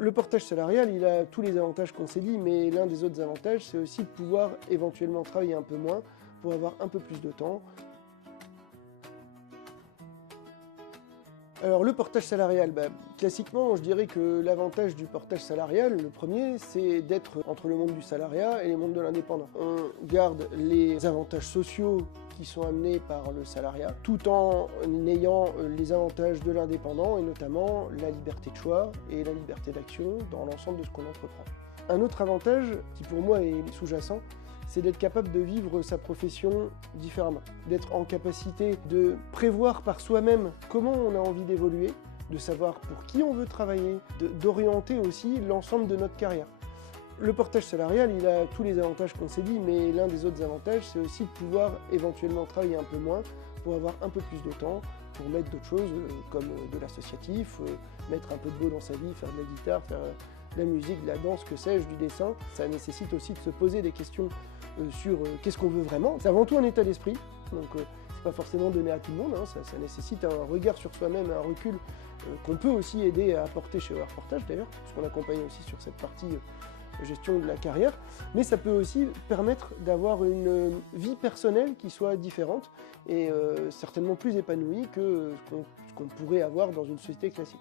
Le portage salarial, il a tous les avantages qu'on s'est dit, mais l'un des autres avantages, c'est aussi de pouvoir éventuellement travailler un peu moins pour avoir un peu plus de temps. Alors le portage salarial, classiquement je dirais que l'avantage du portage salarial, le premier, c'est d'être entre le monde du salariat et le monde de l'indépendant. On garde les avantages sociaux qui sont amenés par le salariat, tout en ayant les avantages de l'indépendant et notamment la liberté de choix et la liberté d'action dans l'ensemble de ce qu'on entreprend. Un autre avantage qui pour moi est sous-jacent, c'est d'être capable de vivre sa profession différemment, d'être en capacité de prévoir par soi-même comment on a envie d'évoluer, de savoir pour qui on veut travailler, d'orienter aussi l'ensemble de notre carrière. Le portage salarial, il a tous les avantages qu'on s'est dit, mais l'un des autres avantages, c'est aussi de pouvoir éventuellement travailler un peu moins pour avoir un peu plus de temps pour mettre d'autres choses comme de l'associatif, mettre un peu de beau dans sa vie, faire de la guitare, faire de la musique, de la danse, que sais-je, du dessin. Ça nécessite aussi de se poser des questions sur qu'est-ce qu'on veut vraiment. C'est avant tout un état d'esprit, donc c'est pas forcément donné à tout le monde, hein. Ça nécessite un regard sur soi-même, un recul qu'on peut aussi aider à apporter chez ER Portage d'ailleurs, parce qu'on accompagne aussi sur cette partie gestion de la carrière, mais ça peut aussi permettre d'avoir une vie personnelle qui soit différente et certainement plus épanouie que ce qu'on pourrait avoir dans une société classique.